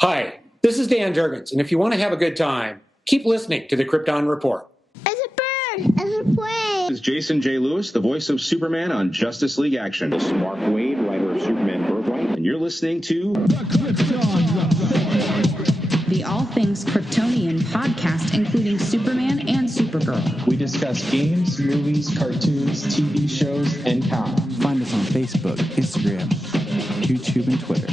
Hi, this is Dan Jurgens, and if you want to have a good time, keep listening to the Krypton Report. It's a bird. It's a plane. This is Jason J. Lewis, the voice of Superman on Justice League Action. This is Mark Wade, writer of Superman Birthright, and you're listening to The Krypton Report, the All Things Kryptonian podcast, including Superman and Supergirl. We discuss games, movies, cartoons, TV shows, and comics. Find us on Facebook, Instagram, YouTube, and Twitter.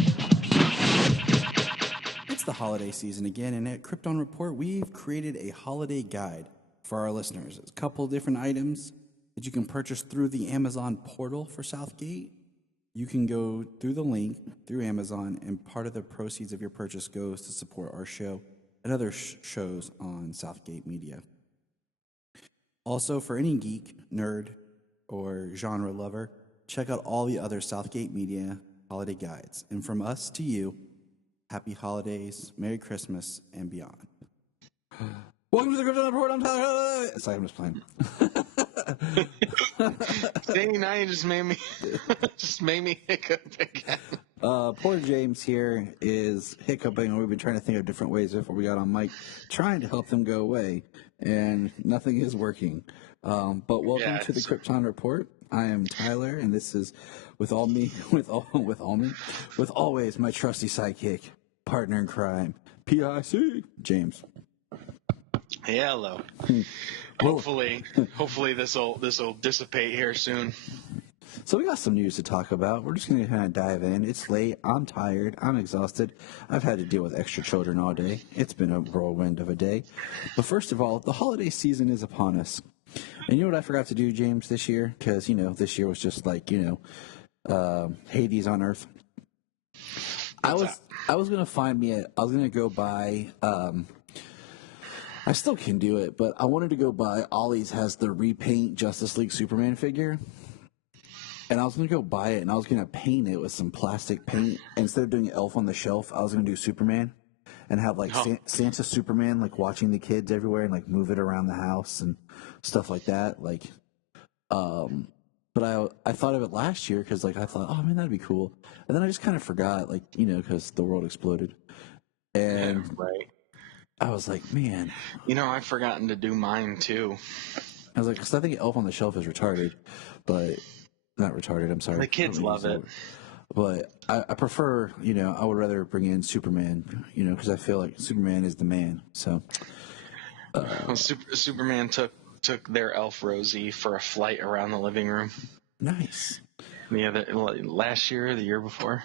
It's the holiday season again, and at Krypton Report, we've created a holiday guide for our listeners. It's a couple different items that you can purchase through the Amazon portal for Southgate. You can go through the link through Amazon, and part of the proceeds of your purchase goes to support our show and other shows on Southgate Media. Also, for any geek, nerd, or genre lover, check out all the other Southgate Media holiday guides. And from us to you, happy holidays, Merry Christmas, and beyond. Welcome to the Krypton Report. I'm Tyler. Sorry, I'm just playing. Dang, now you just made me hiccup again. Poor James here is hiccuping, and we've been trying to think of different ways before we got on mic, trying to help them go away, and nothing is working. But welcome to the Krypton Report. I am Tyler, and this is with always my trusty sidekick, partner in crime, PIC, James. Hello. Hopefully this will dissipate here soon. So we got some news to talk about. We're just going to kind of dive in. It's late. I'm tired. I'm exhausted. I've had to deal with extra children all day. It's been a whirlwind of a day. But first of all, the holiday season is upon us. And you know what I forgot to do, James, this year? Because, this year was just like, Hades on Earth. I was going to go buy, I still can do it, but I wanted to go buy, Ollie's has the repaint Justice League Superman figure. And I was going to go buy it, and I was going to paint it with some plastic paint. Instead of doing Elf on the Shelf, I was going to do Superman and have, Santa Superman, watching the kids everywhere and, move it around the house and stuff like that. But I thought of it last year because, I thought, oh, man, that'd be cool. And then I just kind of forgot, because the world exploded. And yeah, right. I was like, man. I've forgotten to do mine, too. I was like, because I think Elf on the Shelf is retarded, but... Not retarded, I'm sorry. The kids love it. But I prefer, I would rather bring in Superman, because I feel like Superman is the man. So, Superman took their elf Rosie for a flight around the living room. Nice. Last year or the year before.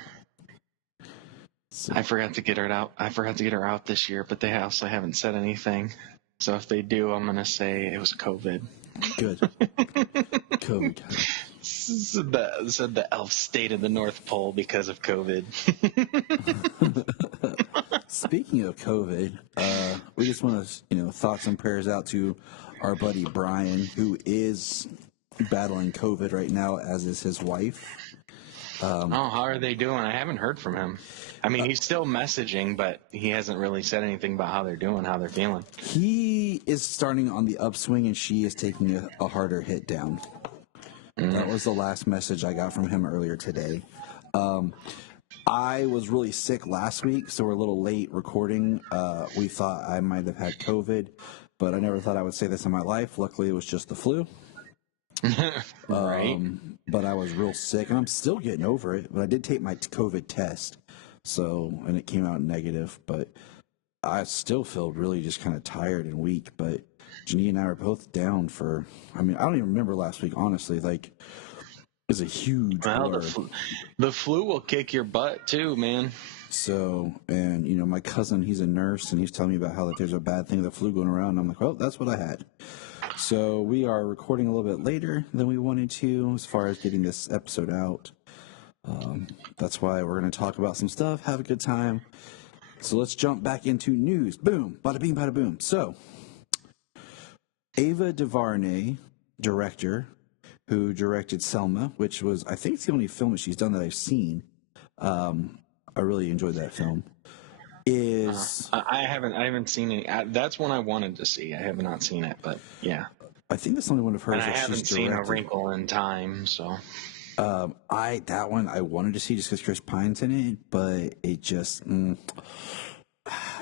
So, I forgot to get her out. I forgot to get her out this year, but they also haven't said anything. So if they do, I'm gonna say it was COVID. Good. COVID. Said the elf stayed in the North Pole because of COVID. Speaking of COVID, we just want to, thoughts and prayers out to our buddy Brian, who is battling COVID right now, as is his wife. How are they doing? I haven't heard from him. I mean, he's still messaging, but he hasn't really said anything about how they're doing, how they're feeling. He is starting on the upswing, and she is taking a harder hit down. That was the last message I got from him earlier today. I was really sick last week, so we're a little late recording. We thought I might have had COVID, but I never thought I would say this in my life. Luckily, it was just the flu. Right. But I was real sick, and I'm still getting over it. But I did take my COVID test, and it came out negative. But I still feel really just kind of tired and weak. But Janine and I are both down for, I don't even remember last week, honestly. It was a huge blur. The flu will kick your butt too, man. So, and my cousin, he's a nurse, and he's telling me about how there's a bad thing, the flu going around. And I'm like, well, that's what I had. So we are recording a little bit later than we wanted to as far as getting this episode out. That's why we're going to talk about some stuff, have a good time. So let's jump back into news. Boom, bada bing, bada boom. So, Ava DuVernay, director, who directed Selma, which was, I think it's the only film that she's done that I've seen. I really enjoyed that film. I haven't seen it. That's one I wanted to see. I have not seen it, but yeah. I think that's the only one of hers that she's directed. I haven't seen A Wrinkle in Time, so. That one I wanted to see just because Chris Pine's in it, but it just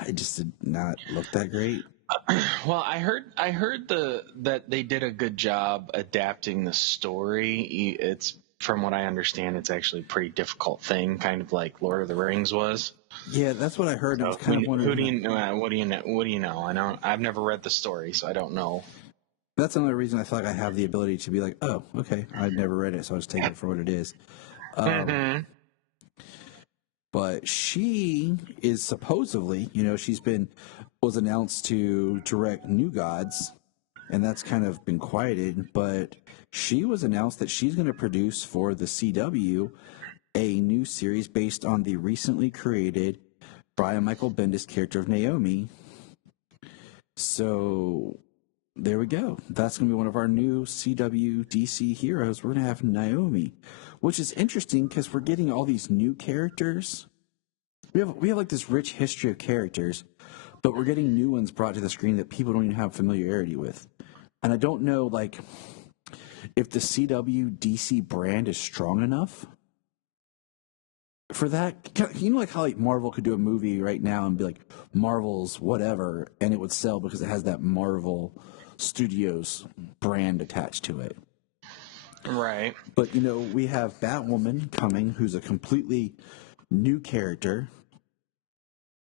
it just did not look that great. Well, I heard that they did a good job adapting the story. It's from what I understand, it's actually a pretty difficult thing, kind of like Lord of the Rings was. Yeah, that's what I heard. So I was kind of wondering. What do you know? What do you know? I've never read the story, so I don't know. That's another reason I feel like I have the ability to be like, oh, okay, I've never read it, so I'll just take it for what it is. But she is supposedly, was announced to direct New Gods, and that's kind of been quieted. But she was announced that she's going to produce for the CW a new series based on the recently created Brian Michael Bendis character of Naomi. So there we go. That's going to be one of our new CW DC heroes. We're going to have Naomi, which is interesting because we're getting all these new characters. We have like this rich history of characters, but we're getting new ones brought to the screen that people don't even have familiarity with. And I don't know, like, if the CW DC brand is strong enough for that. Like how like Marvel could do a movie right now and be like Marvel's whatever, and it would sell because it has that Marvel Studios brand attached to it. Right. But we have Batwoman coming, who's a completely new character.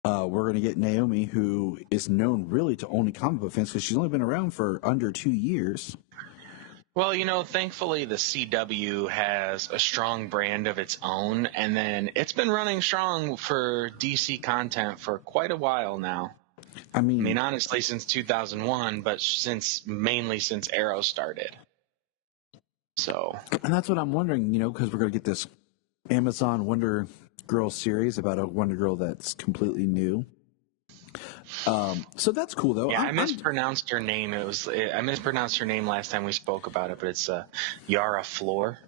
We're going to get Naomi, who is known really to only comic book fans because she's only been around for under 2 years. Well, thankfully the CW has a strong brand of its own, and then it's been running strong for DC content for quite a while now. I mean, honestly, since 2001, but mainly since Arrow started. So, and that's what I'm wondering, because we're going to get this Amazon Wonder Girl series about a Wonder Girl that's completely new. So that's cool, though. Yeah, I mispronounced her name. I mispronounced her name last time we spoke about it, but it's Yara Flor.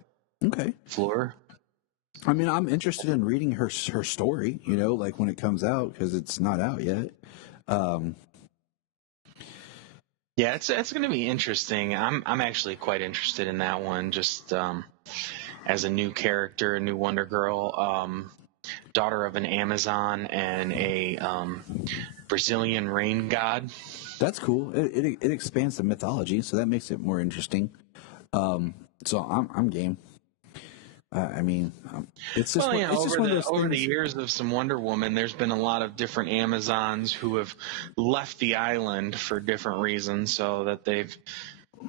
Okay. Fleur. I mean, I'm interested in reading her story, like when it comes out, because it's not out yet. Yeah, it's going to be interesting. I'm actually quite interested in that one, just as a new character, a new Wonder Girl, daughter of an Amazon and a Brazilian rain god. That's cool. It expands the mythology, so that makes it more interesting. So I'm game. It's just over the years of some Wonder Woman, there's been a lot of different Amazons who have left the island for different reasons. So that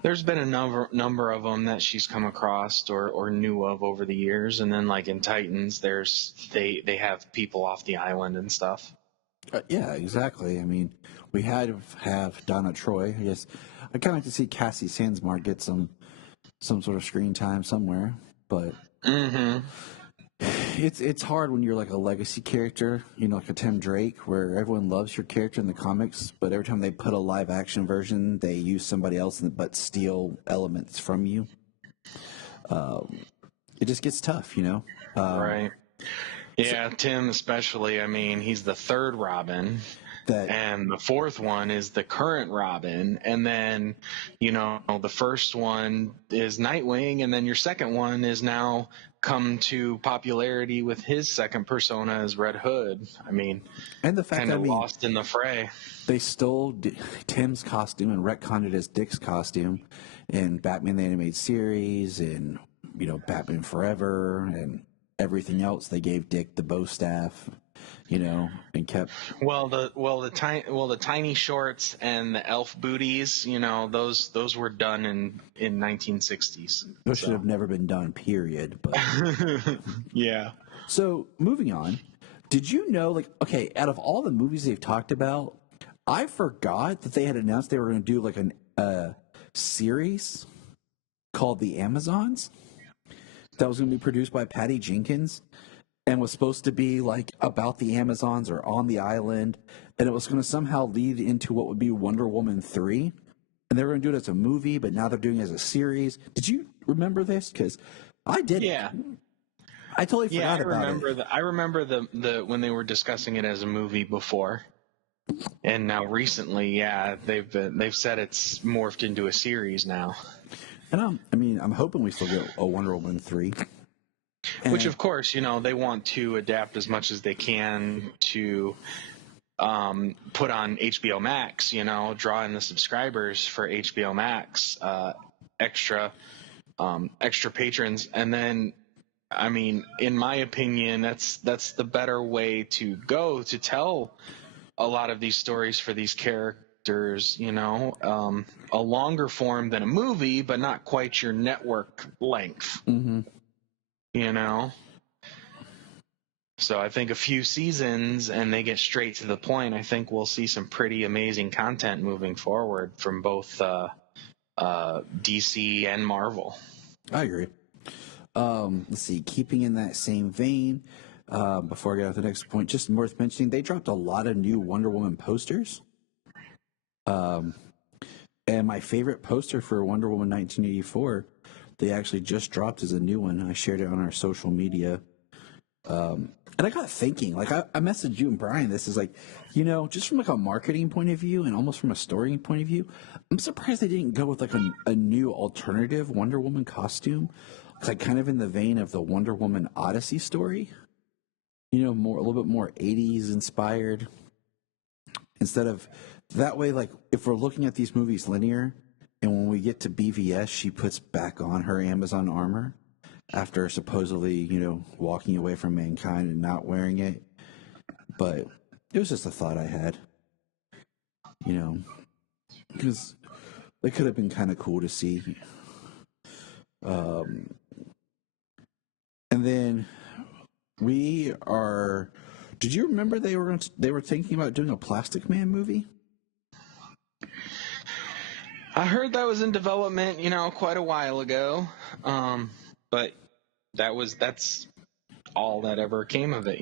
there's been a number of them that she's come across or knew of over the years. And then like in Titans, they have people off the island and stuff. Yeah, exactly. I mean, we had to have Donna Troy. I guess I kind of like to see Cassie Sandsmark get some sort of screen time somewhere, but it's hard when you're like a legacy character, like a Tim Drake, where everyone loves your character in the comics, but every time they put a live action version, they use somebody else but steal elements from you. It just gets tough, Right. Yeah, Tim especially. I mean, he's the third Robin, and the fourth one is the current Robin, and then the first one is Nightwing, and then your second one is now come to popularity with his second persona as Red Hood. I mean, and the fact kind of lost in the fray. They stole Tim's costume and retconned it as Dick's costume in Batman the Animated Series, and Batman Forever, and everything else. They gave Dick the bow staff, and kept the tiny shorts and the elf booties, those were done in 1960s. Those should have never been done, period. But yeah. So moving on, did you know, out of all the movies they've talked about, I forgot that they had announced they were going to do like a series called The Amazons that was going to be produced by Patty Jenkins and was supposed to be like about the Amazons or on the island, and it was going to somehow lead into what would be Wonder Woman 3, and they were going to do it as a movie, but now they're doing it as a series. Did you remember this? Because I didn't. Yeah. I totally forgot about it. I remember the when they were discussing it as a movie before, and now recently, they've said it's morphed into a series now. And I'm hoping we still get a Wonder Woman 3. Which, of course, they want to adapt as much as they can to put on HBO Max, draw in the subscribers for HBO Max, extra patrons. And then, I mean, in my opinion, that's the better way to go to tell a lot of these stories for these characters, a longer form than a movie, but not quite your network length, So I think a few seasons and they get straight to the point. I think we'll see some pretty amazing content moving forward from both DC and Marvel. I agree. Let's see. Keeping in that same vein, before I get on to the next point, just worth mentioning, they dropped a lot of new Wonder Woman posters. And my favorite poster for Wonder Woman 1984, they actually just dropped as a new one. I shared it on our social media. And I got thinking, like, I messaged you and Brian, this is like, just from like a marketing point of view and almost from a story point of view, I'm surprised they didn't go with like a new alternative Wonder Woman costume. It's like kind of in the vein of the Wonder Woman Odyssey story, a little bit more 80s inspired. Instead of that way, like if we're looking at these movies linear and when we get to BVS, she puts back on her Amazon armor after supposedly, walking away from mankind and not wearing it. But it was just a thought I had, because it could have been kind of cool to see. And then did you remember they were thinking about doing a Plastic Man movie? I heard that was in development, quite a while ago. But that's all that ever came of it,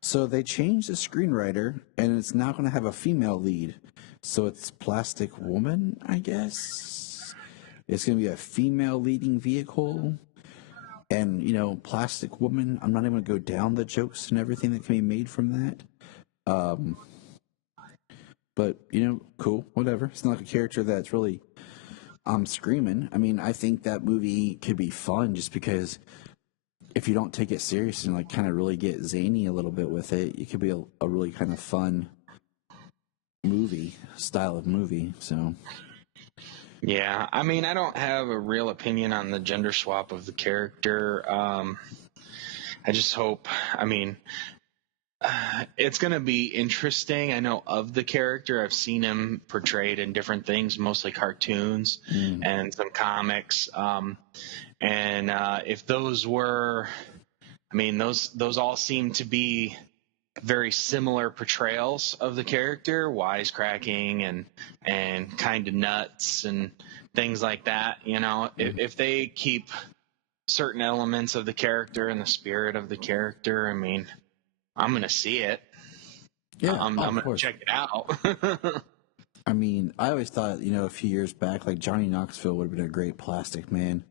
So they changed the screenwriter, and it's now going to have a female lead. So it's Plastic Woman, I guess. It's going to be a female leading vehicle. And, Plastic Woman, I'm not even going to go down the jokes and everything that can be made from that. But, cool, whatever. It's not like a character that's really screaming. I mean, I think that movie could be fun just because if you don't take it serious and like kind of really get zany a little bit with it, it could be a really kind of fun style of movie. So yeah, I mean, I don't have a real opinion on the gender swap of the character. I just hope, it's going to be interesting. I know of the character. I've seen him portrayed in different things, mostly cartoons and some comics. And if those were, those all seem to be very similar portrayals of the character, wisecracking and kind of nuts and things like that. If they keep certain elements of the character and the spirit of the character, I'm going to see it. Yeah, I'm going to check it out. I always thought, a few years back, like Johnny Knoxville would have been a great Plastic Man.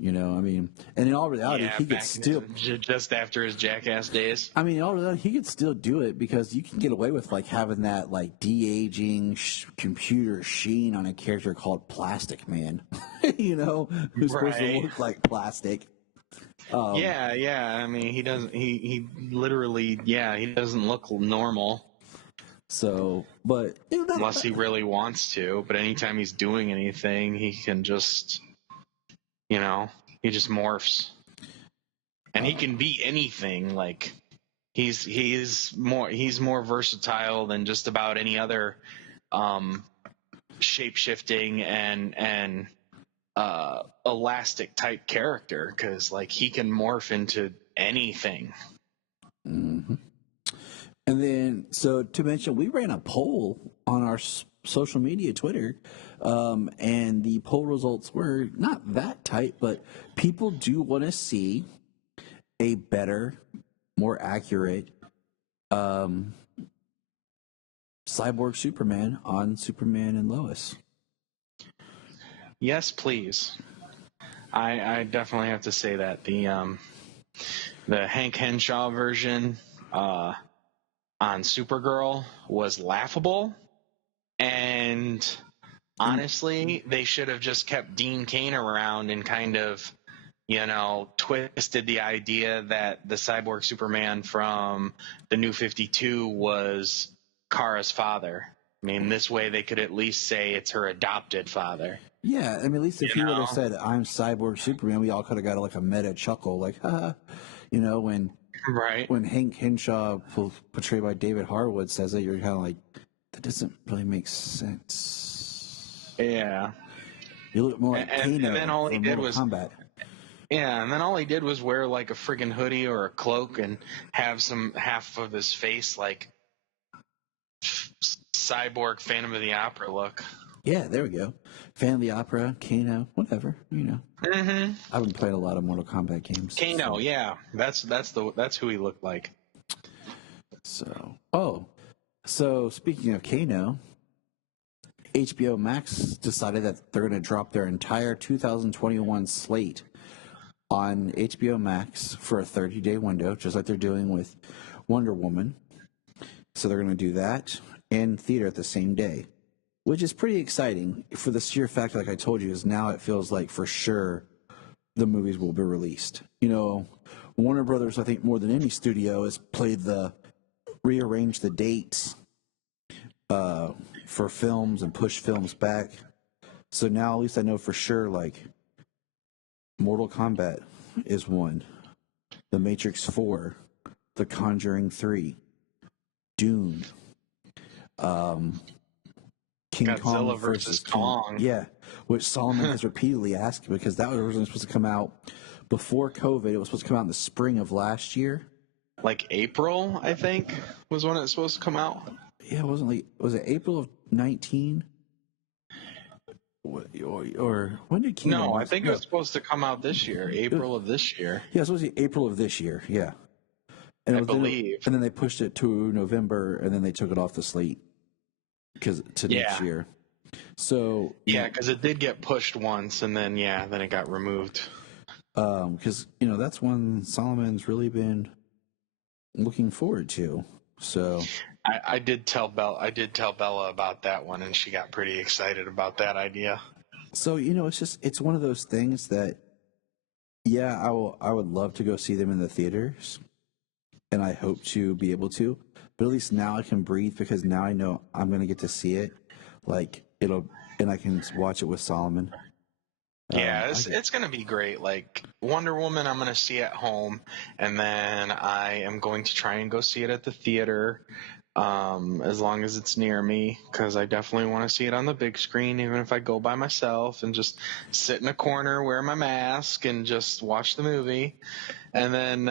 And in all reality, he could still just after his Jackass days. In all reality, he could still do it because you can get away with like having that like de-aging computer sheen on a character called Plastic Man. Who's supposed to look like plastic. He doesn't. He literally, he doesn't look normal. So, but unless he really wants to, but anytime he's doing anything, he can just, he just morphs, and he can be anything. Like he's more versatile than just about any other shape shifting and elastic type character, because like he can morph into anything. Mm-hmm. And then, so to mention, we ran a poll on our social media, Twitter, and the poll results were not that tight, but people do want to see a better, more accurate Cyborg Superman on Superman and Lois. Yes, please. I definitely have to say that the Hank Henshaw version on Supergirl was laughable, and honestly, they should have just kept Dean Cain around and kind of, twisted the idea that the Cyborg Superman from the New 52 was Kara's father. I mean, this way they could at least say it's her adopted father. Yeah, I mean, at least if he would have said, "I'm Cyborg Superman," we all could have got like a meta chuckle, like, "Ha!" When Hank Henshaw, portrayed by David Harwood, says that, you're kind of like, that doesn't really make sense. Yeah. You look more like Kano and then all he did was Kombat. Yeah, and then all he did was wear like a friggin' hoodie or a cloak and have half of his face like Cyborg Phantom of the Opera look. Yeah, there we go. Phantom of the Opera, Kano, whatever, Mm-hmm. I've been playing a lot of Mortal Kombat games. Kano, yeah, that's who he looked like. So speaking of Kano, HBO Max decided that they're going to drop their entire 2021 slate on HBO Max for a 30-day window, just like they're doing with Wonder Woman. So they're going to do that in theater at the same day, which is pretty exciting for the sheer fact, like I told you, is now it feels like for sure the movies will be released. Warner Brothers, I think more than any studio, has rearranged the dates for films and push films back. So now at least I know for sure, like, Mortal Kombat is one, The Matrix 4, The Conjuring 3, Dune, King Godzilla Kong versus Kong. Yeah, which Solomon has repeatedly asked, because that was originally supposed to come out before COVID. It was supposed to come out in the spring of last year. Like April, I think, was when it was supposed to come out. Yeah, it wasn't like, was it April of 19? Or when did King? No, I think it was supposed to come out this year, April of this year. Yeah, it was supposed to be April of this year. Yeah, and I believe. And then they pushed it to November, and then they took it off the slate next year. So yeah, because it did get pushed once, and then it got removed. Because that's one Solomon's really been looking forward to. So I did tell Bella about that one, and she got pretty excited about that idea. So it's one of those things that, I would love to go see them in the theaters, and I hope to be able to. But at least now I can breathe, because now I know I'm going to get to see it, and I can watch it with Solomon. Yeah, it's going to be great. Like Wonder Woman, I'm going to see at home, and then I am going to try and go see it at the theater, as long as it's near me, because I definitely want to see it on the big screen, even if I go by myself and just sit in a corner, wear my mask, and just watch the movie, and then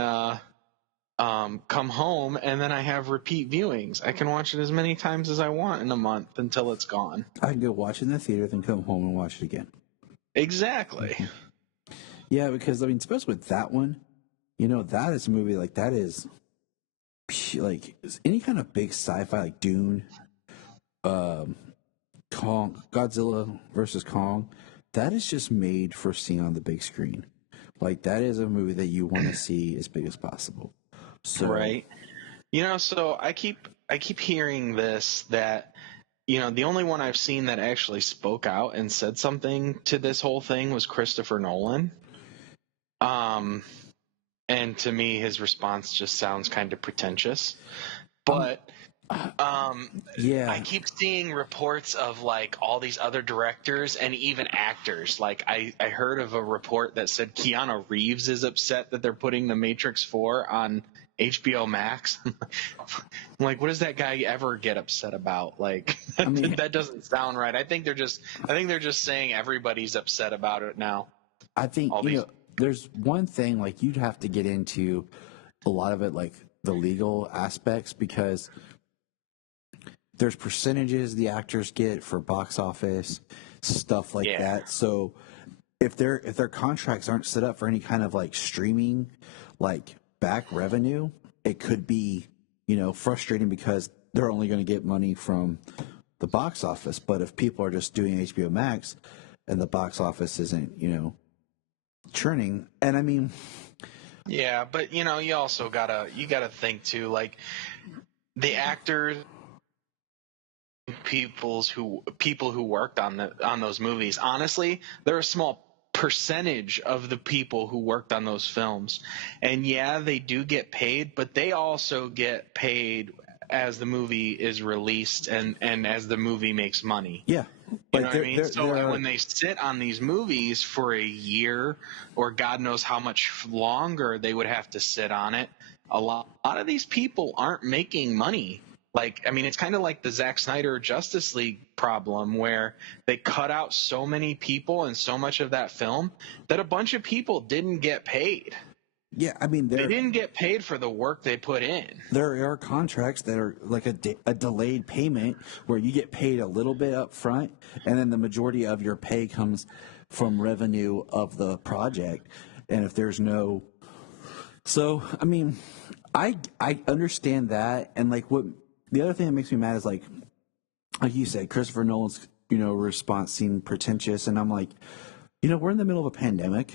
come home, and then I have repeat viewings. I can watch it as many times as I want in a month until it's gone. I can go watch it in the theater, then come home and watch it again. Exactly. Yeah, because especially with that one, that is a movie that is like any kind of big sci-fi, like Dune, Kong, Godzilla versus Kong. That is just made for seeing on the big screen. Like, that is a movie that you want to see as big as possible. So, right. So I keep hearing this, that the only one I've seen that actually spoke out and said something to this whole thing was Christopher Nolan. And to me, his response just sounds kind of pretentious. But I keep seeing reports of like all these other directors and even actors. Like I heard of a report that said Keanu Reeves is upset that they're putting The Matrix 4 on HBO Max. I'm like, what does that guy ever get upset about? Like, that doesn't sound right. I think they're just saying everybody's upset about it now. I think there's one thing, like, you'd have to get into a lot of it, like the legal aspects, because there's percentages the actors get for box office, stuff like that. So if their contracts aren't set up for any kind of like streaming, like back revenue, it could be, frustrating, because they're only going to get money from the box office. But if people are just doing HBO Max and the box office isn't, churning, and I mean, yeah, but you also gotta think too, like the actors, people who worked on those movies. Honestly, they're a small percentage of the people who worked on those films, and they do get paid, but they also get paid as the movie is released and as the movie makes money. Yeah. You know what I mean? So when they sit on these movies for a year or God knows how much longer they would have to sit on it, a lot of these people aren't making money. Like, I mean, it's kind of like the Zack Snyder Justice League problem where they cut out so many people and so much of that film that a bunch of people didn't get paid. Yeah, I mean, they didn't get paid for the work they put in. There are contracts that are like a delayed payment where you get paid a little bit up front, and then the majority of your pay comes from revenue of the project. And if there's no, so I mean, I understand that, and like what the other thing that makes me mad is like you said, Christopher Nolan's response seemed pretentious, and I'm like, we're in the middle of a pandemic.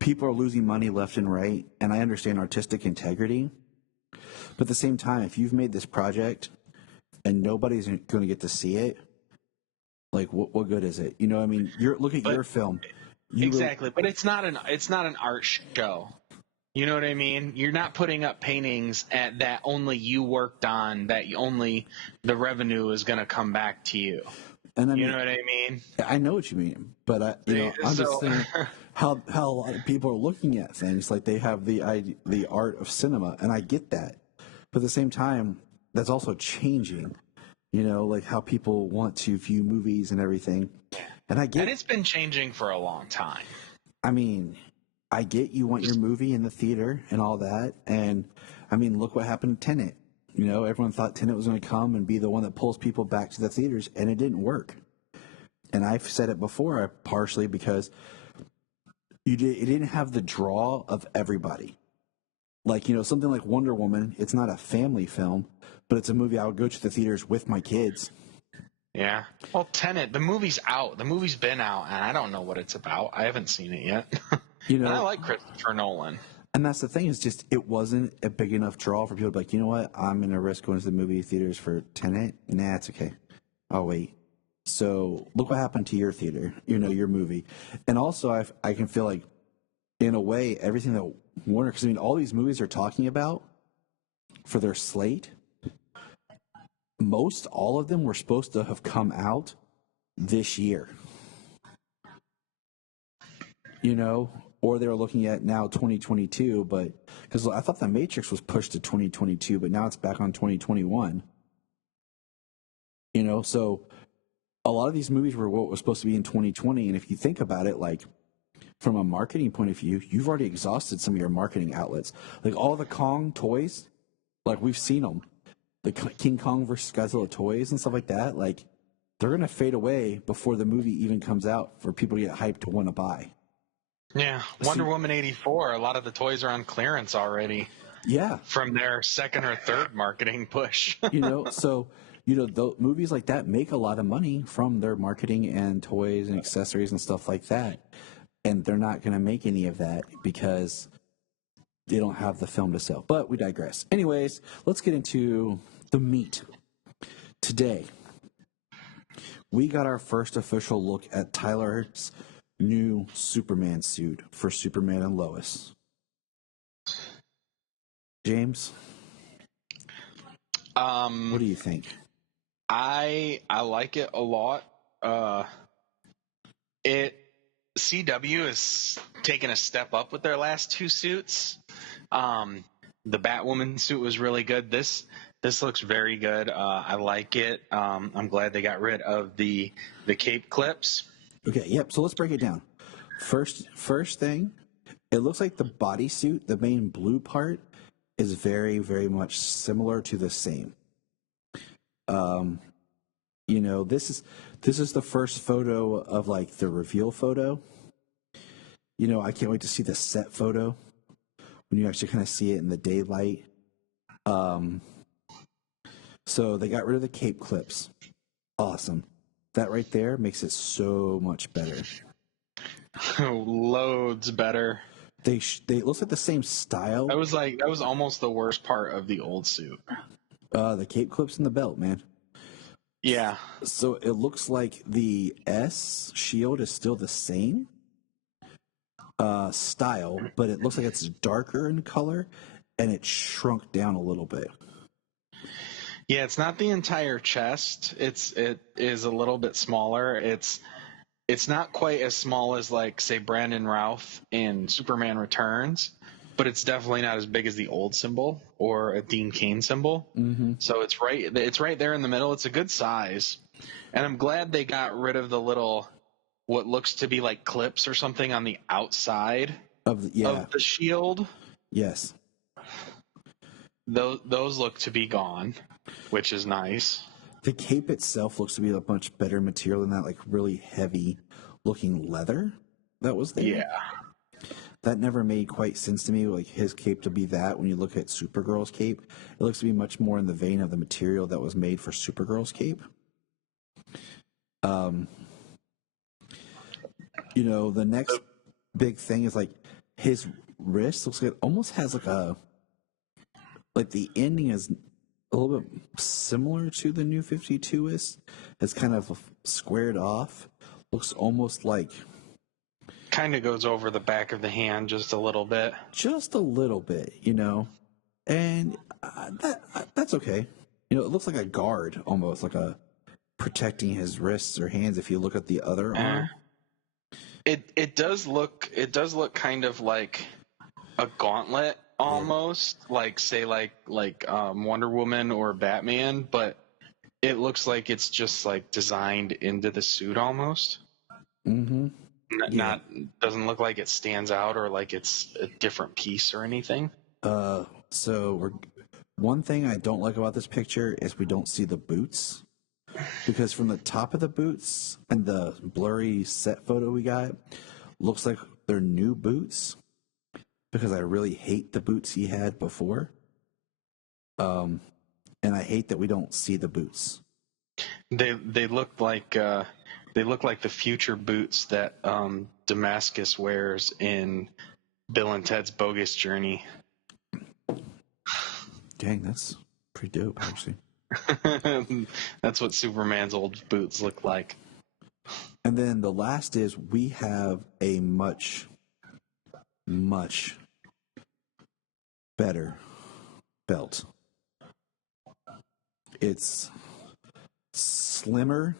People are losing money left and right, and I understand artistic integrity. But at the same time, if you've made this project and nobody's going to get to see it, like what good is it? I mean, look at your film. Exactly, but it's not an art show. You know what I mean? You're not putting up paintings that only you worked on, that only the revenue is going to come back to you. And I mean, you know what I mean? I know what you mean, but I'm just saying how a lot of people are looking at things like they have the art of cinema, and I get that, but at the same time, that's also changing. Like how people want to view movies and everything, and it's been changing for a long time. I mean, I get you want your movie in the theater and all that, and I mean, look what happened to Tenet. Everyone thought Tenet was going to come and be the one that pulls people back to the theaters, and it didn't work. And I've said it before, partially because it didn't have the draw of everybody. Like, something like Wonder Woman, it's not a family film, but it's a movie I would go to the theaters with my kids. Yeah. Well, Tenet, the movie's out. The movie's been out, and I don't know what it's about. I haven't seen it yet. And I like Christopher Nolan. And that's the thing, is just it wasn't a big enough draw for people to be like, you know what, I'm going to risk going to the movie theaters for Tenet? Nah, it's okay. I'll wait. So look what happened to your theater, your movie. And also I can feel like, in a way, everything that Warner, because I mean, all these movies are talking about for their slate, most all of them were supposed to have come out this year. Or they were looking at now 2022, but because I thought The Matrix was pushed to 2022, but now it's back on 2021. So a lot of these movies were what was supposed to be in 2020, and if you think about it, like from a marketing point of view, you've already exhausted some of your marketing outlets. Like all the Kong toys, like we've seen them, the King Kong versus Godzilla toys and stuff like that. Like they're gonna fade away before the movie even comes out for people to get hyped to want to buy. Yeah, Wonder Woman 84, a lot of the toys are on clearance already. Yeah. From their second or third marketing push. So, movies like that make a lot of money from their marketing and toys and accessories and stuff like that. And they're not going to make any of that because they don't have the film to sell. But we digress. Anyways, let's get into the meat. Today, we got our first official look at Tyler's new Superman suit for Superman and Lois. James, what do you think? I like it a lot. CW is taking a step up with their last two suits. The Batwoman suit was really good. This looks very good. I like it. I'm glad they got rid of the cape clips. Okay, yep. So let's break it down. First thing, it looks like the bodysuit, the main blue part, is very, very much similar to the same. This is the first photo of like the reveal photo. I can't wait to see the set photo when you actually kind of see it in the daylight. So they got rid of the cape clips. Awesome. That right there makes it so much better. Loads better. They looks like the same style. That was almost the worst part of the old suit. The cape clips and the belt, man. Yeah. So it looks like the S shield is still the same style, but it looks like it's darker in color, and it shrunk down a little bit. Yeah, it's not the entire chest. It is a little bit smaller. It's not quite as small as, like, say, Brandon Routh in Superman Returns, but it's definitely not as big as the old symbol or a Dean Cain symbol. Mm-hmm. So it's right there in the middle. It's a good size, and I'm glad they got rid of the little, what looks to be like clips or something on the outside Of the shield. Yes. Those look to be gone, which is nice. The cape itself looks to be a much better material than that, like, really heavy looking leather that was there. Yeah. That never made quite sense to me, like his cape to be that. When you look at Supergirl's cape, it looks to be much more in the vein of the material that was made for Supergirl's cape. You know, the next big thing is, like, his wrist looks like it almost has like the ending is a little bit similar to the New 52 is. It's kind of squared off. Looks almost like... Kind of goes over the back of the hand just a little bit. Just a little bit, you know. And that's okay. You know, it looks like a guard almost, like a protecting his wrists or hands if you look at the other arm. It does look kind of like a gauntlet almost, like, say, like Wonder Woman or Batman, but it looks like it's just, like, designed into the suit almost. Mm-hmm. Doesn't look like it stands out or like it's a different piece or anything. One thing I don't like about this picture is we don't see the boots, because from the top of the boots and the blurry set photo we got, looks like they're new boots, because I really hate the boots he had before. And I hate that we don't see the boots. They look like the future boots that Damascus wears in Bill and Ted's Bogus Journey. Dang, that's pretty dope, actually. That's what Superman's old boots look like. And then the last is we have a much, much better belt. It's slimmer.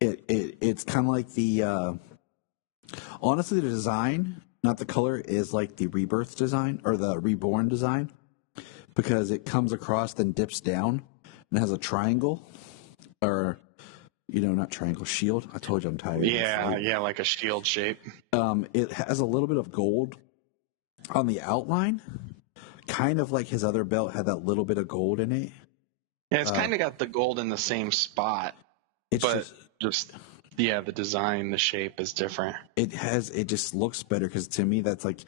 It's kind of like the honestly, the design, not the color, is like the Rebirth design or the Reborn design, because it comes across then dips down and has a triangle, or, you know, not triangle, shield. I told you I'm tired. Yeah, like a shield shape. It has a little bit of gold on the outline, kind of like his other belt had that little bit of gold in it. Yeah, it's kind of got the gold in the same spot, but just the design, the shape is different. It just looks better, because to me that's like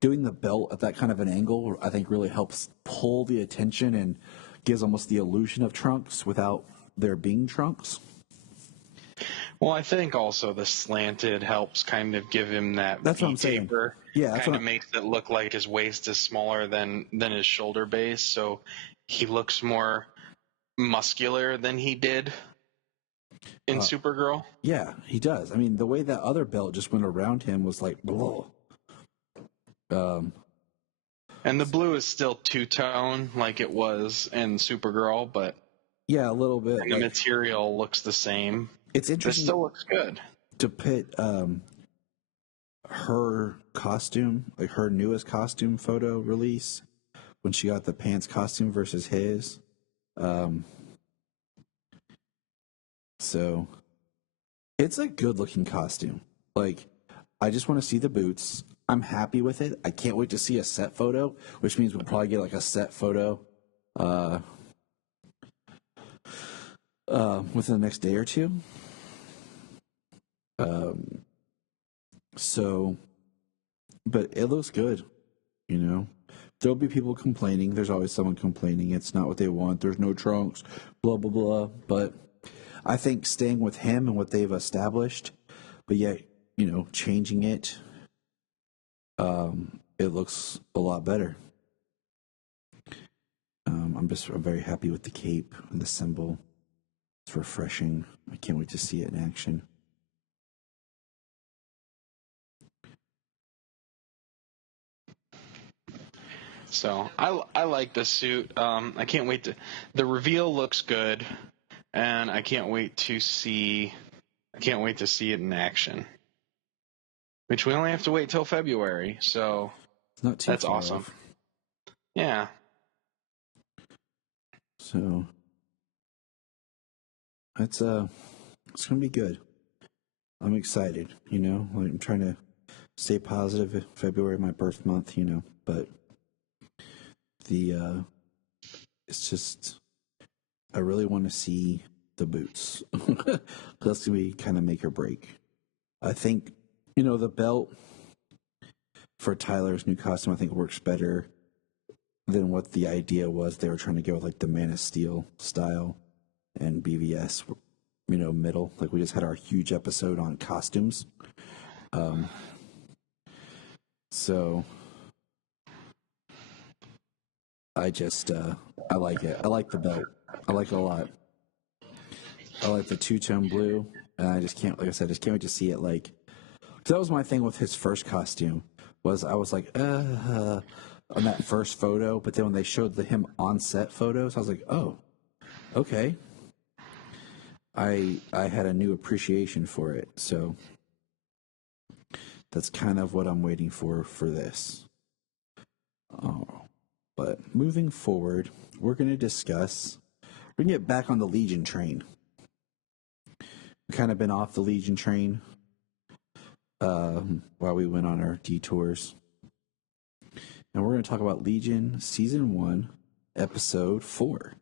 doing the belt at that kind of an angle, I think, really helps pull the attention and gives almost the illusion of trunks without there being trunks. Well, I think also the slanted helps kind of give him that That's what I'm saying. taper. Yeah, that's kind of makes it look like his waist is smaller than his shoulder base, so he looks more muscular than he did in Supergirl. Yeah, he does. I mean, the way that other belt just went around him was like, whoa. And the blue is still two-tone like it was in Supergirl, but yeah, a little bit. And the material looks the same. It's interesting. It still looks good. To put her costume, like her newest costume photo release, when she got the pants costume versus his. So it's a good looking costume. Like, I just want to see the boots. I'm happy with it. I can't wait to see a set photo, which means we'll probably get like a set photo within the next day or two. But it looks good, you know. There'll be people complaining. There's always someone complaining. It's not what they want. There's no trunks, blah, blah, blah. But I think staying with him and what they've established, but yet, you know, changing it, it looks a lot better. I'm very happy with the cape and the symbol. It's refreshing. I can't wait to see it in action. So I like the suit. I can't wait to. The reveal looks good, and I can't wait to see. I can't wait to see it in action. Which we only have to wait till February, so It's not too that's far awesome. off. Yeah. So it's gonna be good. I'm excited, I'm trying to stay positive. February, my birth month, but it's just, I really want to see the boots. That's gonna be kind of make or break. I think, the belt for Tyler's new costume, I think works better than what the idea was. They were trying to go with like the Man of Steel style and BVS, middle. Like we just had our huge episode on costumes. So I just, I like it. I like the belt. I like it a lot. I like the two-tone blue, and I just can't, like I said, just can't wait to see it. Like, 'cause that was my thing with his first costume, was I was like, on that first photo, but then when they showed him on set photos, I was like, oh, okay. I had a new appreciation for it, so that's kind of what I'm waiting for this. Oh, but moving forward, we're going to get back on the Legion train. We've kind of been off the Legion train while we went on our detours. And we're going to talk about Legion Season 1, Episode 4.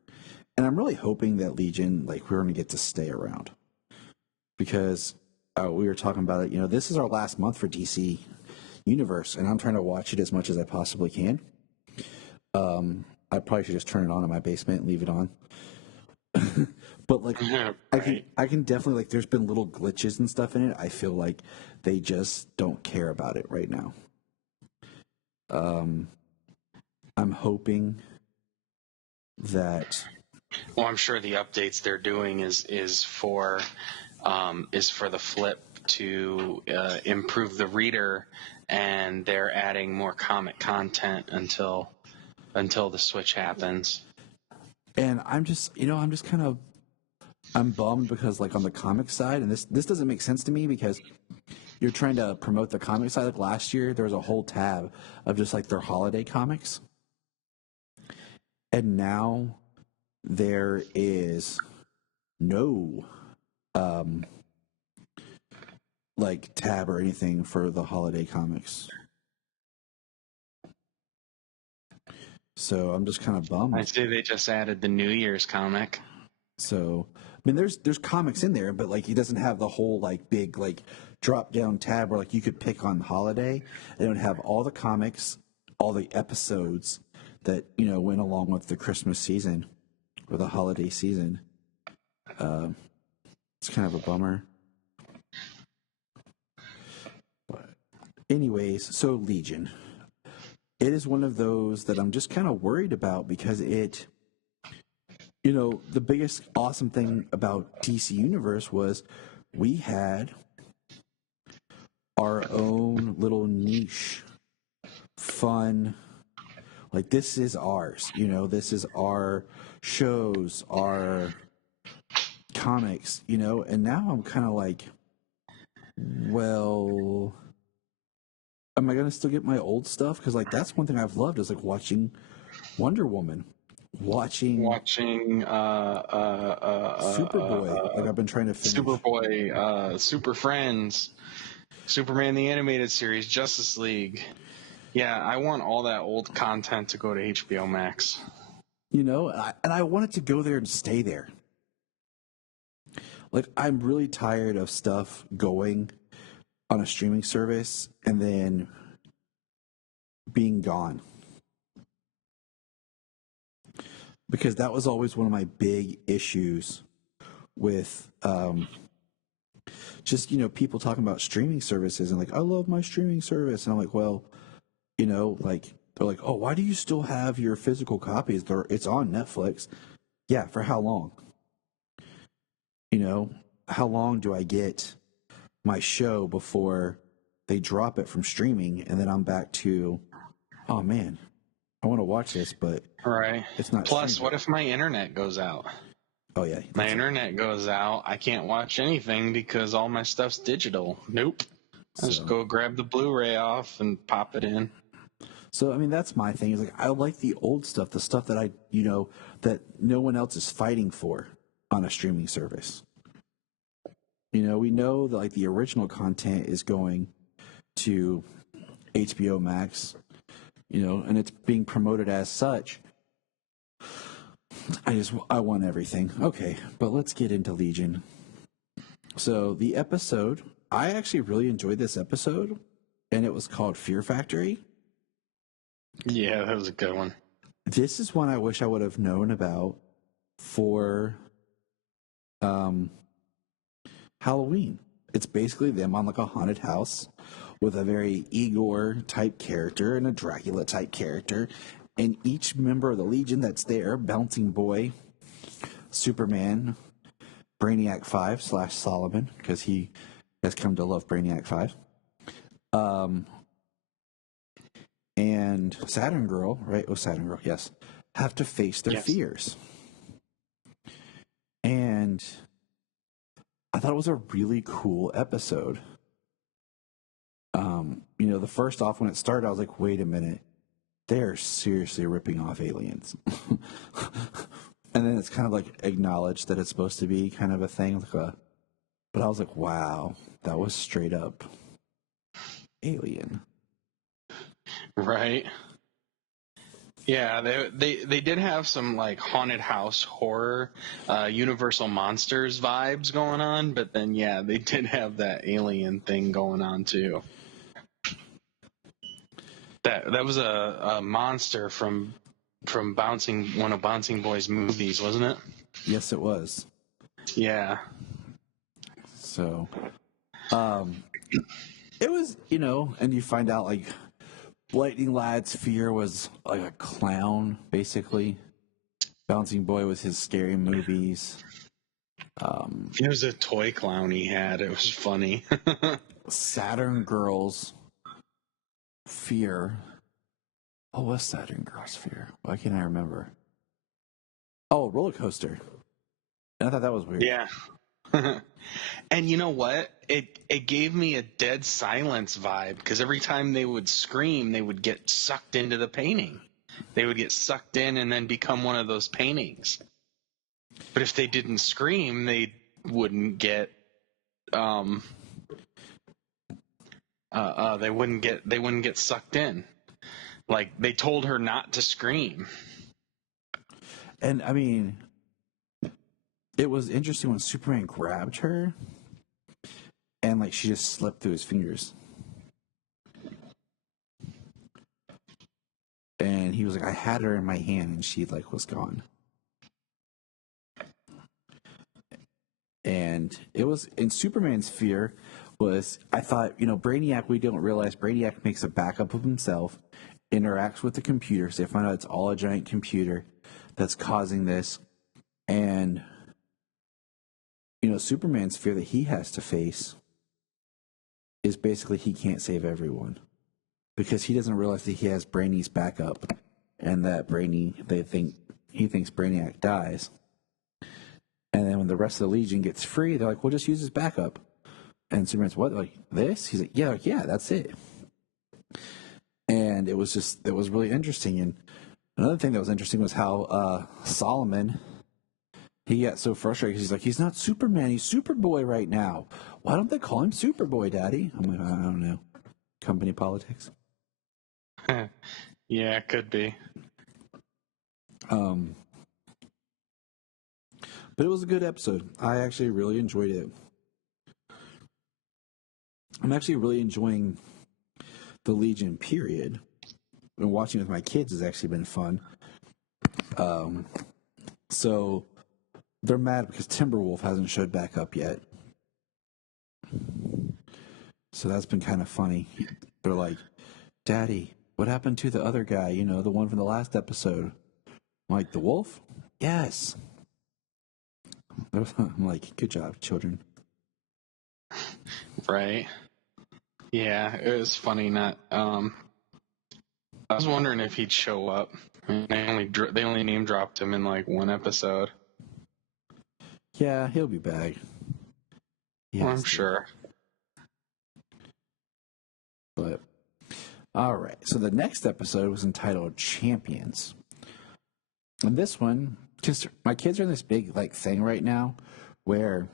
And I'm really hoping that Legion, like, we're going to get to stay around. Because we were talking about it, this is our last month for DC Universe, and I'm trying to watch it as much as I possibly can. I probably should just turn it on in my basement and leave it on. But, like, Right. I can definitely, like, there's been little glitches and stuff in it. I feel like they just don't care about it right now. I'm hoping that... Well, I'm sure the updates they're doing is for the flip to improve the reader, and they're adding more comic content until the switch happens. And I'm just I'm bummed because, like, on the comic side, and this doesn't make sense to me because you're trying to promote the comic side. Like last year, there was a whole tab of just like their holiday comics, and now there is no like tab or anything for the holiday comics. So I'm just kind of bummed. I see they just added the New Year's comic. So I mean, there's comics in there, but like he doesn't have the whole like big like drop down tab where like you could pick on holiday. It would have all the comics, all the episodes that went along with the Christmas season or the holiday season. It's kind of a bummer. But anyways, so Legion. It is one of those that I'm just kind of worried about because it, the biggest awesome thing about DC Universe was we had our own little niche, fun, like this is ours, this is our shows, our comics, and now I'm kind of like, well, am I going to still get my old stuff? Because, like, that's one thing I've loved is, like, watching Wonder Woman. Watching Superboy. Like, I've been trying to finish. Superboy, Super Friends, Superman the Animated Series, Justice League. Yeah, I want all that old content to go to HBO Max. And I want it to go there and stay there. Like, I'm really tired of stuff going on a streaming service and then being gone. Because that was always one of my big issues with just, people talking about streaming services and like, I love my streaming service. And I'm like, well, like, they're like, oh, why do you still have your physical copies? It's on Netflix. Yeah, for how long? How long do I get my show before they drop it from streaming and then I'm back to, oh man, I want to watch this, but Right. it's not. Plus, streaming. what if my internet goes out? Oh yeah, My internet goes out. I can't watch anything because all my stuff's digital. Nope. I just go grab the Blu-ray off and pop it in. So I mean, that's my thing. Is like I like the old stuff, the stuff that that no one else is fighting for on a streaming service. We know that like the original content is going to HBO Max, and it's being promoted as such. I want everything. Okay, but let's get into Legion. So the episode, I actually really enjoyed this episode, and it was called Fear Factory. Yeah, that was a good one. This is one I wish I would have known about for Halloween. It's basically them on like a haunted house with a very Igor type character and a Dracula type character. And each member of the Legion that's there, Bouncing Boy, Superman, Brainiac 5 / Solomon, because he has come to love Brainiac 5. And Saturn Girl, right? Oh, Saturn Girl, yes. Have to face their fears. And I thought it was a really cool episode. The first off, when it started, I was like, wait a minute. They're seriously ripping off aliens. And then it's kind of like acknowledged that it's supposed to be kind of a thing. But I was like, wow, that was straight up alien. Right. Yeah, they did have some like haunted house horror, Universal Monsters vibes going on, but then yeah, they did have that alien thing going on too. That was a monster from one of Bouncing Boy's movies, wasn't it? Yes, it was. Yeah. So, it was, and you find out like Lightning Lad's fear was like a clown, basically. Bouncing Boy was his scary movies. It was a toy clown he had. It was funny. Saturn Girl's fear. Oh, what's Saturn Girl's fear? Why can't I remember? Oh, roller coaster. And I thought that was weird. Yeah. And you know what? It gave me a Dead Silence vibe because every time they would scream, they would get sucked into the painting. They would get sucked in and then become one of those paintings. But if they didn't scream, they wouldn't get they wouldn't get sucked in. Like they told her not to scream. And I mean, it was interesting when Superman grabbed her and like she just slipped through his fingers. And he was like, I had her in my hand and she like was gone. And it was in Superman's fear was, I thought, Brainiac, we don't realize Brainiac makes a backup of himself, interacts with the computer. So they find out it's all a giant computer that's causing this. And, Superman's fear that he has to face is basically he can't save everyone because he doesn't realize that he has Brainy's backup and that he thinks Brainiac dies. And then when the rest of the Legion gets free, they're like, we'll just use his backup. And Superman's, what, like this? He's like, yeah, that's it. And it was really interesting. And another thing that was interesting was how Solomon, he got so frustrated because he's like, he's not Superman, he's Superboy right now. Why don't they call him Superboy, Daddy? I'm like, I don't know. Company politics. Yeah, it could be. But it was a good episode. I actually really enjoyed it. I'm actually really enjoying the Legion, period. And watching with my kids has actually been fun. So they're mad because Timberwolf hasn't showed back up yet. So that's been kind of funny. They're like, Daddy, what happened to the other guy? The one from the last episode. I'm like, the wolf? Yes. I'm like, good job, children. Right. Yeah, it was funny not I was wondering if he'd show up. I mean, they only name dropped him in like one episode. Yeah, he'll be back. Well, I'm sure. But all right. So the next episode was entitled Champions. And this one, because my kids are in this big like thing right now where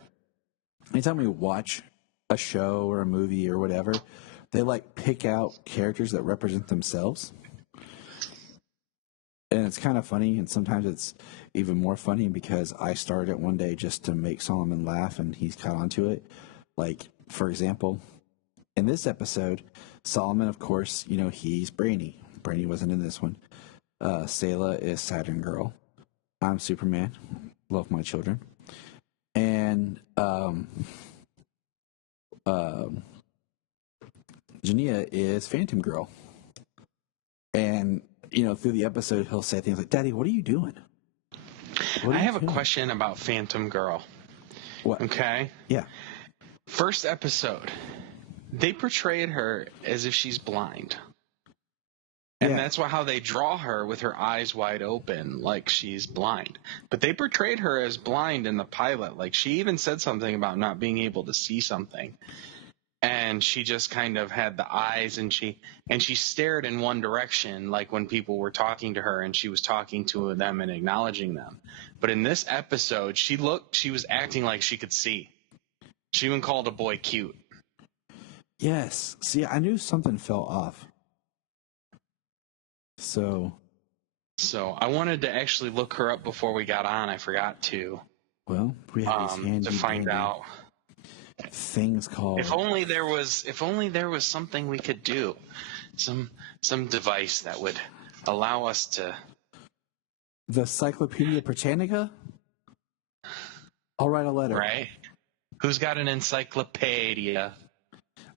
anytime we watch a show or a movie or whatever, they like pick out characters that represent themselves. And it's kind of funny, and sometimes it's even more funny because I started it one day just to make Solomon laugh, and he's caught on to it. Like, for example, in this episode, Solomon, of course, you know, he's Brainy. Brainy wasn't in this one. Sayla is Saturn Girl. I'm Superman. Love my children. And Jania is Phantom Girl. And, you know, through the episode, he'll say things like, Daddy, what are you doing? I have a question about Phantom Girl. What? Okay? Yeah. First episode, they portrayed her as if she's blind. And that's how they draw her with her eyes wide open, like she's blind. But they portrayed her as blind in the pilot. Like, she even said something about not being able to see something. And she just kind of had the eyes, and she stared in one direction, like when people were talking to her and she was talking to them and acknowledging them. But in this episode, she was acting like she could see. She even called a boy cute. Yes. See, I knew something fell off. So I wanted to actually look her up before we got on. I forgot to. Well, we have these handy to find out things called. If only there was something we could do, some device that would allow us to. The Encyclopedia Britannica. I'll write a letter. Right. Who's got an encyclopedia?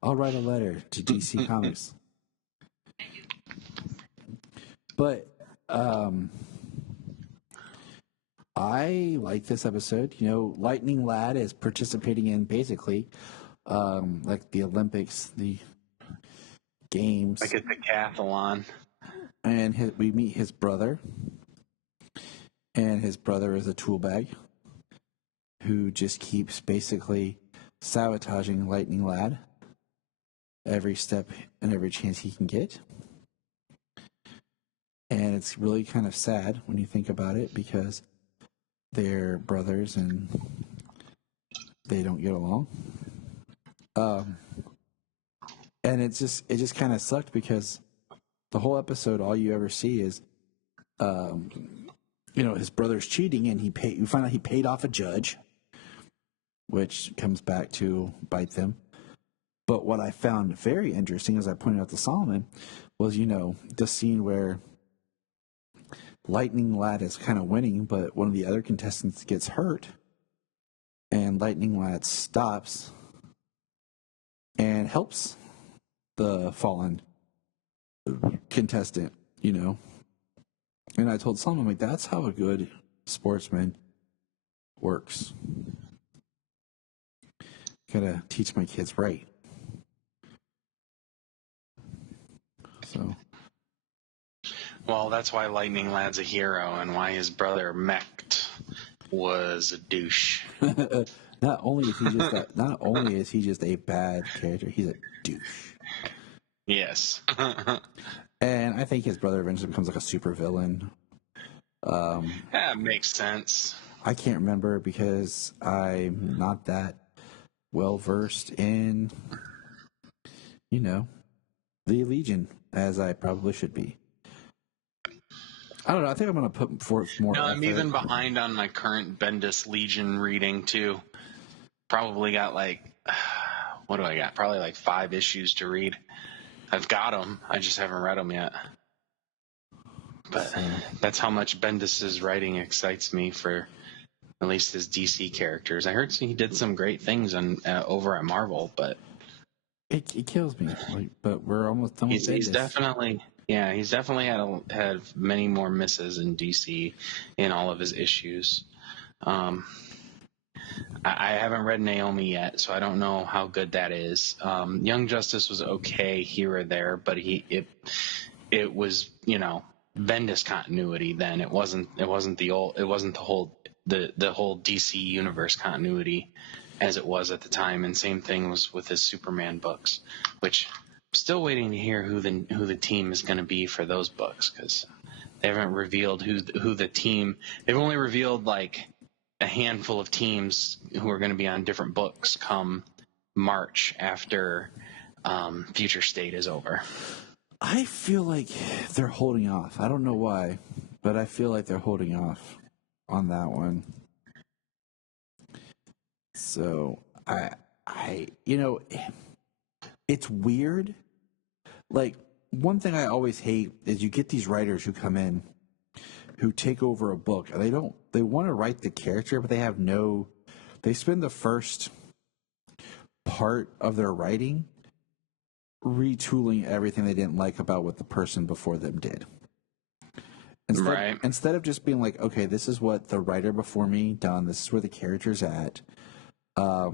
I'll write a letter to DC Comics. But I like this episode. You know, Lightning Lad is participating in basically like the Olympics, the games. Like a decathlon. And we meet his brother. And his brother is a tool bag who just keeps basically sabotaging Lightning Lad every step and every chance he can get. And it's really kind of sad when you think about it because they're brothers and they don't get along. And it just kind of sucked because the whole episode, all you ever see is, you know, his brother's cheating, and you find out he paid off a judge, which comes back to bite them. But what I found very interesting, as I pointed out to Solomon, was, you know, the scene where Lightning Lad is kind of winning, but one of the other contestants gets hurt, and Lightning Lad stops and helps the fallen contestant, you know. And I told Solomon, like, that's how a good sportsman works. Gotta teach my kids right. So. Well, that's why Lightning Lad's a hero, and why his brother Mecht was a douche. Not only is he just a bad character, he's a douche. Yes. And I think his brother eventually becomes like a super villain. That makes sense. I can't remember because I'm not that well versed in, you know, the Legion as I probably should be. I don't know. I think I'm going to put forth more. No, I'm even behind on my current Bendis Legion reading too. Probably got like, what do I got? Probably like 5 issues to read. I've got them. I just haven't read them yet. But that's how much Bendis's writing excites me for at least his DC characters. I heard he did some great things on over at Marvel, but it kills me. Like, but we're almost done with Bendis. He's definitely had many more misses in DC in all of his issues. I haven't read Naomi yet, so I don't know how good that is. Young Justice was okay here or there, but it it was, Bendis continuity then. It wasn't the whole DC universe continuity as it was at the time. And same thing was with his Superman books, which I'm still waiting to hear who the team is going to be for those books, because they haven't revealed who the team. They've only revealed like a handful of teams who are going to be on different books come March after Future State is over. I feel like they're holding off. I don't know why, but I feel like they're holding off on that one. So it's weird. Like, one thing I always hate is you get these writers who come in who take over a book and they want to write the character, but they spend the first part of their writing retooling everything they didn't like about what the person before them did. Instead of just being like, okay, this is what the writer before me done, this is where the character's at, they're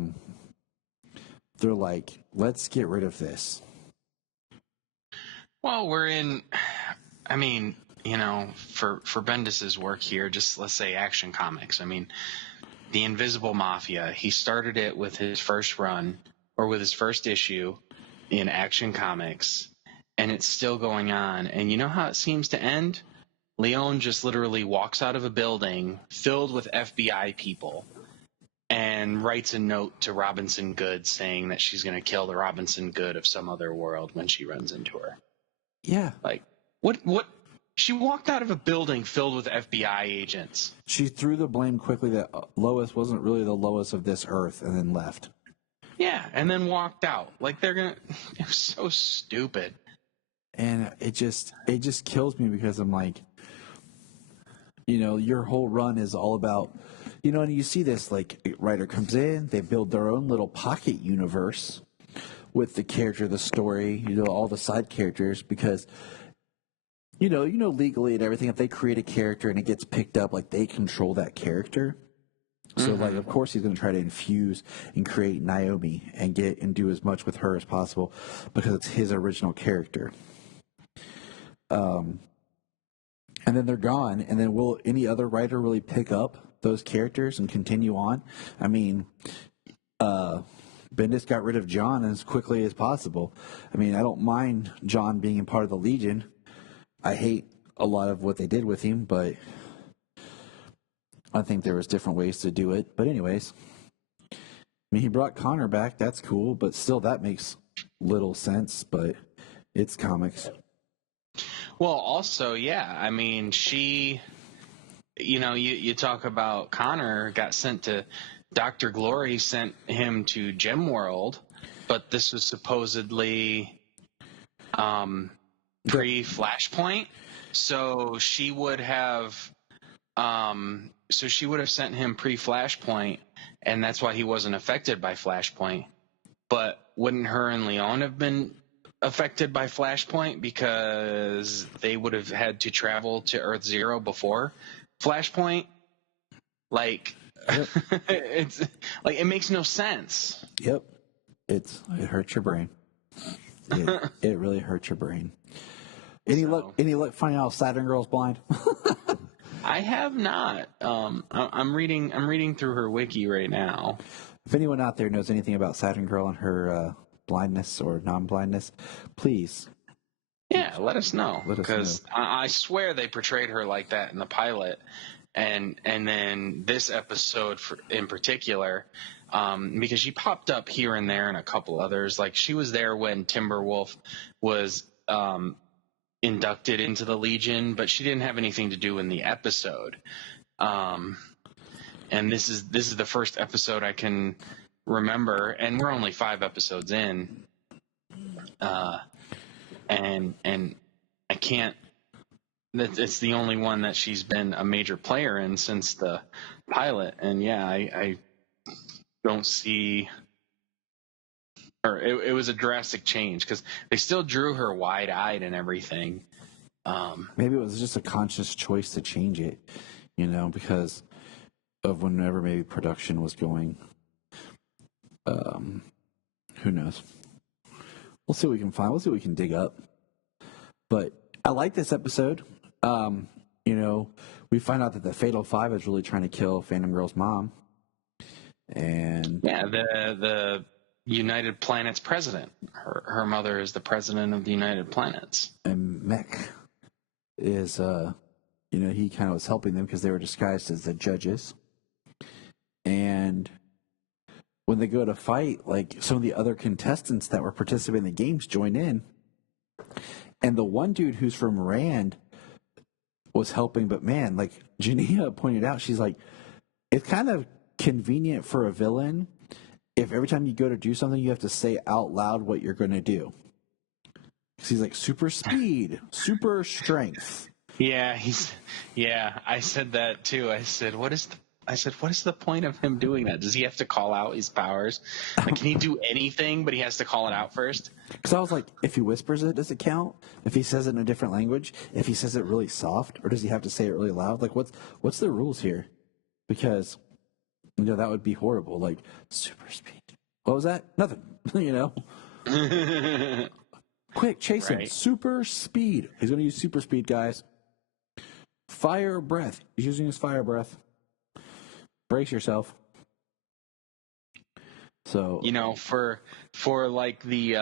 like, let's get rid of this. Well, for Bendis's work here, just let's say Action Comics. I mean, the Invisible Mafia, he started it with his first run, or with his first issue in Action Comics, and it's still going on. And you know how it seems to end? Leon just literally walks out of a building filled with FBI people and writes a note to Robinson Good saying that she's going to kill the Robinson Good of some other world when she runs into her. Yeah. Like, what? She walked out of a building filled with FBI agents. She threw the blame quickly that Lois wasn't really the Lois of this earth, and then left. Yeah, and then walked out. Like, it was so stupid. And it just kills me, because I'm like, your whole run is all about, and you see this, like, a writer comes in, they build their own little pocket universe with the character, the story, all the side characters, because, legally and everything, if they create a character and it gets picked up, like, they control that character. So, like, of course he's going to try to infuse and create Naomi and do as much with her as possible, because it's his original character. And then they're gone, and then will any other writer really pick up those characters and continue on? I mean, Bendis got rid of John as quickly as possible. I mean, I don't mind John being a part of the Legion. I hate a lot of what they did with him, but I think there was different ways to do it. But anyways, I mean, he brought Connor back. That's cool, but still, that makes little sense. But it's comics. Well, also, yeah. I mean, she, you talk about Connor got sent to Dr. Glory, sent him to Gem World, but this was supposedly pre-Flashpoint, so she would have sent him pre-Flashpoint, and that's why he wasn't affected by Flashpoint. But wouldn't her and Leon have been affected by Flashpoint, because they would have had to travel to Earth Zero before Flashpoint? Like, it's like, it makes no sense. Yep, it hurts your brain. It really hurts your brain. Any luck finding out Saturn Girl's blind? I have not. I'm reading through her wiki right now. If anyone out there knows anything about Saturn Girl and her blindness or non-blindness, please. Yeah, let us know, because I swear they portrayed her like that in the pilot, and then this episode in particular, because she popped up here and there and a couple others. Like, she was there when Timberwolf was inducted into the Legion, but she didn't have anything to do in the episode. And this is the first episode I can remember, and we're only 5 episodes in, and I can't. It's the only one that she's been a major player in since the pilot, and yeah, I don't see. Or it was a drastic change, because they still drew her wide-eyed and everything. Maybe it was just a conscious choice to change it, because of whenever maybe production was going. Who knows? We'll see what we can find. We'll see what we can dig up. But I like this episode. You know, we find out that the Fatal Five is really trying to kill Phantom Girl's mom. And yeah, the United Planets president. Her mother is the president of the United Planets. And Mech is, you know, he kind of was helping them because they were disguised as the judges. And when they go to fight, like some of the other contestants that were participating in the games join in. And the one dude who's from Rand was helping, but man, like Jania pointed out, she's like, it's kind of convenient for a villain if every time you go to do something, you have to say out loud what you're going to do. Because he's like, super speed, super strength. Yeah, I said that too. I said, what is the point of him doing that? Does he have to call out his powers? Like, can he do anything, but he has to call it out first? Because I was like, if he whispers it, does it count? If he says it in a different language? If he says it really soft? Or does he have to say it really loud? Like, what's the rules here? Because, you know, that would be horrible. Like, super speed. What was that? Nothing. You know? Quick, chase him. Right. Super speed. He's going to use super speed, guys. Fire breath. He's using his fire breath. Brace yourself. So, You know, for like the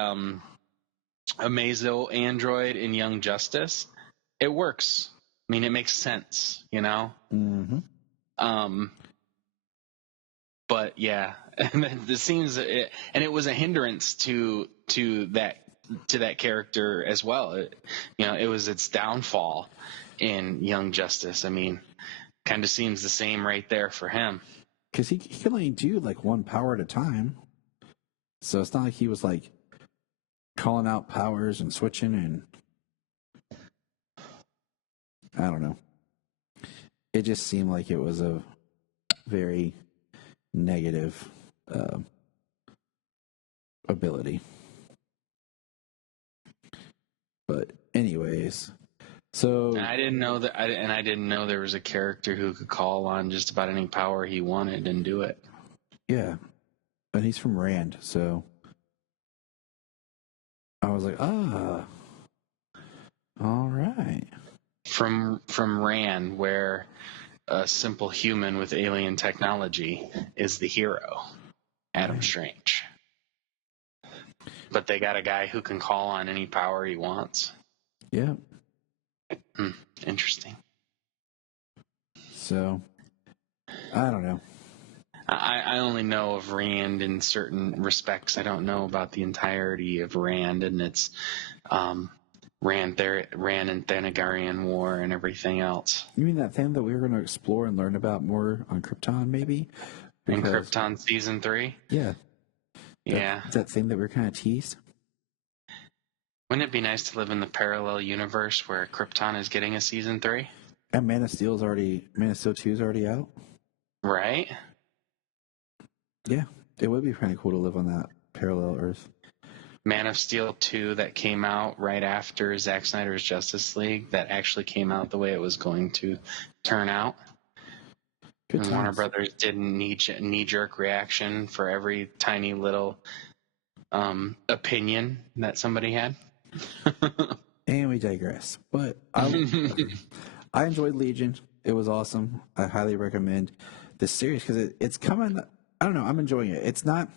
Amazo android in Young Justice, it works. I mean, it makes sense, you know? mm-hmm. But yeah, and then the scenes, and it was a hindrance to that character as well. It was its downfall in Young Justice. I mean, kind of seems the same right there for him. Because he can only do like one power at a time. So it's not like he was like calling out powers and switching and I don't know. It just seemed like it was a very negative ability. But anyways, so And I didn't know that, I didn't know there was a character who could call on just about any power he wanted and do it. yeah, and he's from Rand, so I was like, all right. From Rand, where a simple human with alien technology is the hero, Adam Strange. But they got a guy who can call on any power he wants. Yeah. Interesting. So, I don't know. I only know of Rand in certain respects. I don't know about the entirety of Rand and its Rand and Thanagarian War and everything else. You mean that thing that we were going to explore and learn about more on Krypton, maybe? In Krypton Season 3? Yeah. Yeah. That thing that we were kind of teased? Wouldn't it be nice to live in the parallel universe where Krypton is getting a Season 3? And Man of Steel 2 is already out? Right? Yeah. It would be kind of cool to live on that parallel Earth. Man of Steel 2 that came out right after Zack Snyder's Justice League that actually came out the way it was going to turn out. Good And times. Warner Brothers didn't knee-jerk reaction for every tiny little opinion that somebody had. And we digress. But I enjoyed Legion. It was awesome. I highly recommend this series because it's coming. I don't know. I'm enjoying it. It's not.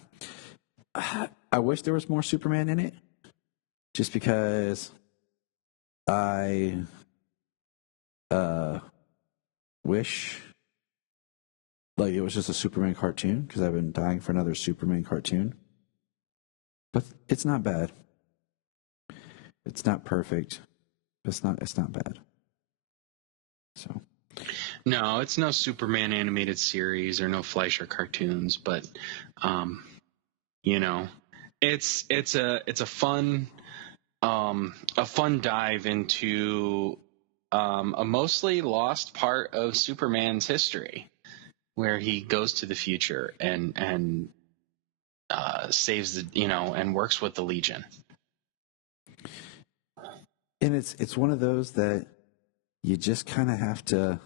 I wish there was more Superman in it, just because I wish like it was just a Superman cartoon because I've been dying for another Superman cartoon. But it's not bad. It's not perfect. It's not bad. So. No, it's no Superman animated series or no Fleischer cartoons, but it's a fun dive into a mostly lost part of Superman's history, where he goes to the future and saves and works with the Legion. And it's one of those that you just kind of have to,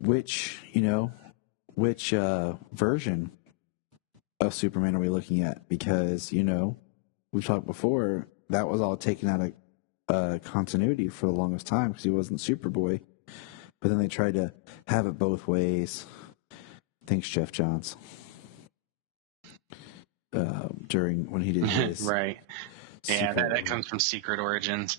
which version of Superman are we looking at? Because, we've talked before, that was all taken out of continuity for the longest time because he wasn't Superboy. But then they tried to have it both ways. Thanks, Jeff Johns. During when he did his right. Yeah, that comes from Secret Origins.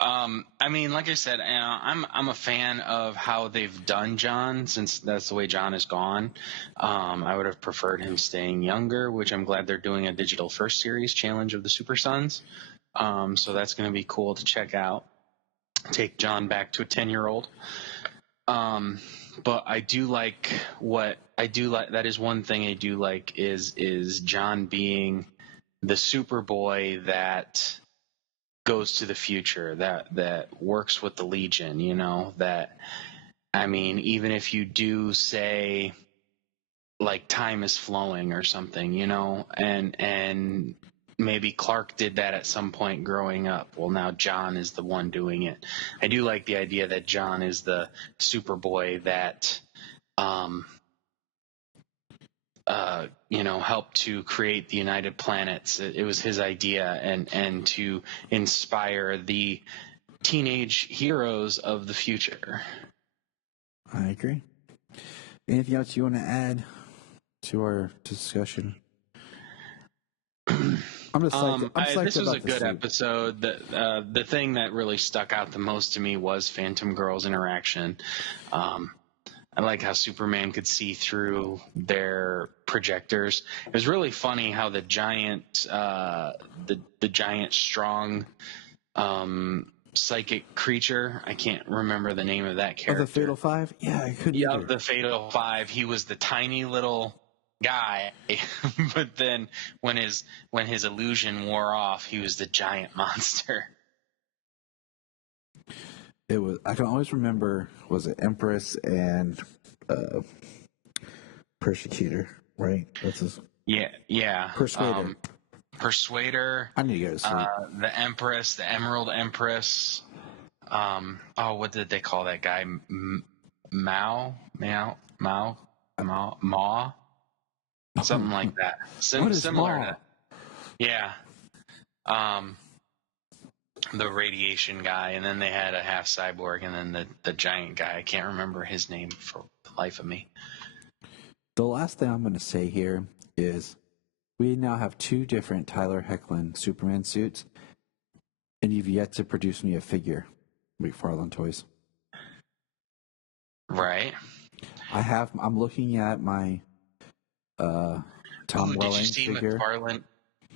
I mean, like I said, I'm a fan of how they've done John, since that's the way John is gone. I would have preferred him staying younger, which I'm glad they're doing a digital first series, Challenge of the Super Sons. So that's going to be cool to check out. Take John back to a 10-year-old. But I do like that is one thing I do like is John being the Superboy that goes to the future, that works with the Legion, you know, that, I mean, even if you do say like time is flowing or something, you know, and maybe Clark did that at some point growing up. Well, now John is the one doing it. I do like the idea that John is the Superboy that, you know, helped to create the United Planets. It was his idea, and to inspire the teenage heroes of the future. I agree. Anything else you want to add to our discussion? I'm just psyched this was about a good episode. The thing that really stuck out the most to me was Phantom Girl's interaction. I like how Superman could see through their projectors. It was really funny how the giant, the giant strong psychic creature, I can't remember the name of that character. Oh, the Fatal Five? Yeah, I couldn't either. The Fatal Five. He was the tiny little guy, but then when his illusion wore off, he was the giant monster. It was. I can always remember. Was it Empress and Persecutor? Right. That's his. Yeah. Persuader. Persuader. I need to go to sleep. The Empress, the Emerald Empress. What did they call that guy? Mao, something like that. Similar to, yeah. The radiation guy, and then they had a half cyborg, and then the giant guy. I can't remember his name for the life of me. The last thing I'm going to say here is we now have 2 different Tyler Hoechlin Superman suits, and you've yet to produce me a figure, McFarlane Toys. Right. I'm looking at my Tom Welling did you see figure. McFarlane?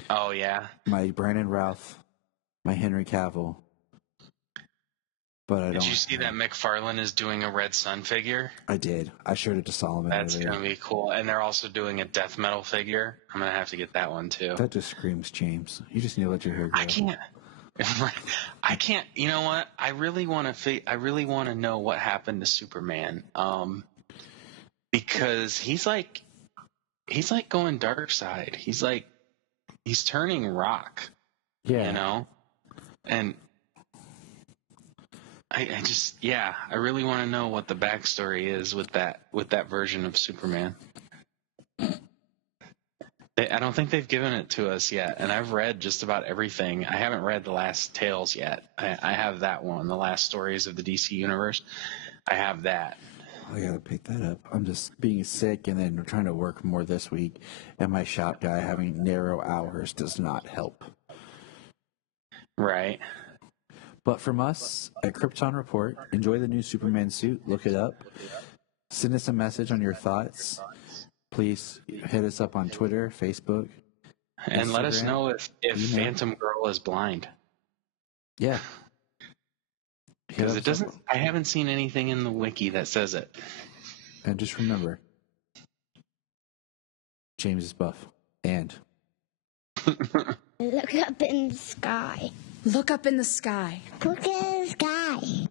Oh, yeah. My Brandon Routh, my Henry Cavill. But I don't. Did you see that McFarlane is doing a Red Sun figure? I did. I showed it to Solomon. That's going to be cool. And they're also doing a Death Metal figure. I'm going to have to get that one, too. That just screams James. You just need to let your hair grow. I can't. You know what? I really want to know what happened to Superman. Because he's like going dark side. He's turning rock. Yeah. You know? And I really want to know what the backstory is with that version of Superman. I don't think they've given it to us yet, and I've read just about everything. I haven't read the last Tales yet. I have that one, the last stories of the DC Universe. I have that. I gotta pick that up. I'm just being sick and then trying to work more this week, and my shop guy having narrow hours does not help. Right. But from us at Krypton Report, enjoy the new Superman suit. Look it up. Send us a message on your thoughts. Please hit us up on Twitter, Facebook, and Instagram. Let us know if Phantom Girl is blind. Yeah. Because it doesn't. I haven't seen anything in the wiki that says it. And just remember, James is buff. And Look up in the sky. Look up in the sky. Look at the sky.